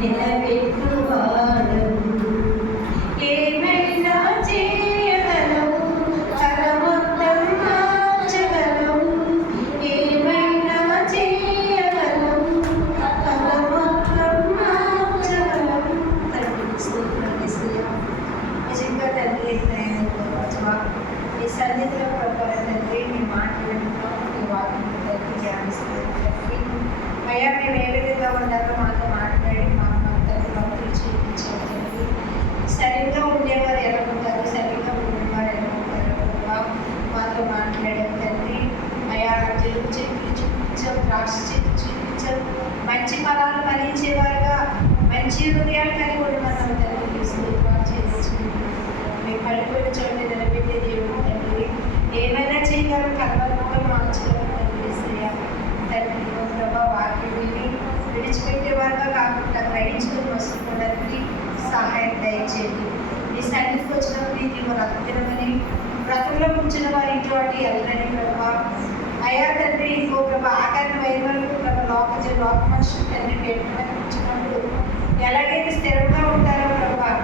నిలబెట్టువాడు. ఏమైనా చేయగలవు, తల మొత్తం మార్చగలవు. ఏమైనా చేయగలవు, తల మొత్తం మార్చగలవు. నిజంగా తండ్రి మీ సన్నిధిలో ప్రభావ తండ్రి, మీ మాటలను మీ వాక్యం తండ్రి ధ్యానిస్తుంది తండ్రి. అయ్యా మేము ఏ విధంగా ఉండాలో మాతో మాట్లాడి మాకు తండ్రి భక్తులు చూపించారు తండ్రి. సరిగ్గా ఉండేవారు ఎలా ఉంటారు, సరిగ్గా ఉండేవారు ఎలా ఉంటారు ప్రభావ మాతో మాట్లాడారు తండ్రి. అయ్యా చెరుకు చెట్లు చూపించావు, ద్రాక్ష చెట్లు చూపించావు, మంచి ఫలాలు ఫలించేవారుగా మంచి హృదయాలు కలిగి ఉండమన్నావు తండ్రి. మేము పడిపోయిన చోట నిలబెట్టే దేవుడు తండ్రి. ఏమైనా చేయగలరు, కలవకుండా మార్చగలరు తండ్రి. తండ్రి ప్రభావ వాక్యం విని విడిచిపెట్టేవారుగా కాకుండా గ్రహించుకుని వస్తుండడానికి సహాయం దయచేయండి. మీ సన్నిధికి వచ్చినప్పుడు ఇది రక్తమని వ్రతంలో కూర్చున్న వారి ఇటువంటి వెళ్ళని ప్రభావ అయ్యా తండ్రి. ఇంకో ప్రభావ ఆకరణ వైన వరకు ప్రభావ లోక మనుషులు తండ్రి పెట్టుకుని కూర్చున్నప్పుడు ఎలాగైతే స్థిరంగా ఉంటారో ప్రభావ